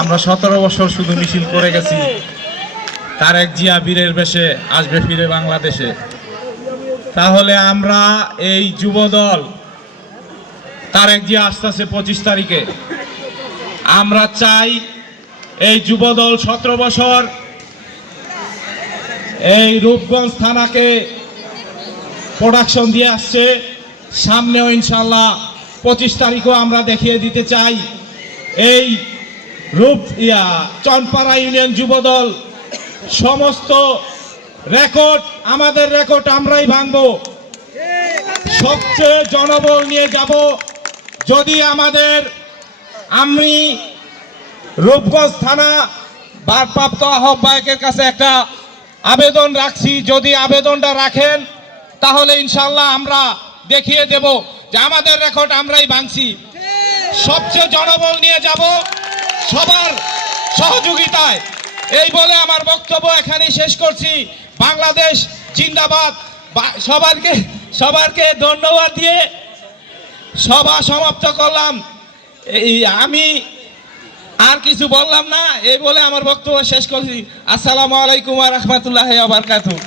আমরা 17 বছর শুধু মিছিল করে গেছি, তারেক জিয়া বীরের বেশে আসবে ফিরে বাংলাদেশে। তাহলে আমরা এই যুবদল তারেক জিয়া আসতেছে 25 তারিখে, আমরা চাই এই যুবদল 17 বছর এই রূপগঞ্জ থানাকে প্রোডাকশন দিয়ে আসছে, সামনেও ইনশাল্লাহ 25 তারিখও আমরা দেখিয়ে দিতে চাই এই চনপাড়া ইউনিয়ন যুবদল সমস্ত রেকর্ড, আমাদের রেকর্ড আমরাই ভাঙবো, সবচেয়ে জনবল নিয়ে যাব। যদি আমি রূপগঞ্জ থানা ভারপ্রাপ্ত আহ্বায়কের কাছে একটা আবেদন রাখছি, যদি আবেদনটা রাখেন তাহলে ইনশাল্লাহ আমরা দেখিয়ে দেব যে আমাদের রেকর্ড আমরাই ভাঙছি। সবচেয়ে জনবল নিয়ে যাব সবার সহযোগিতায়। এই বলে আমার বক্তব্য এখানেই শেষ করছি। বাংলাদেশ জিন্দাবাদ। সবাইকে ধন্যবাদ দিয়ে সভা সমাপ্ত করলাম। আমি আর কিছু বললাম না, এই বলে আমার বক্তব্য শেষ করছি। আসসালামু আলাইকুম ওয়া রাহমাতুল্লাহি ওয়া বারাকাতুহু।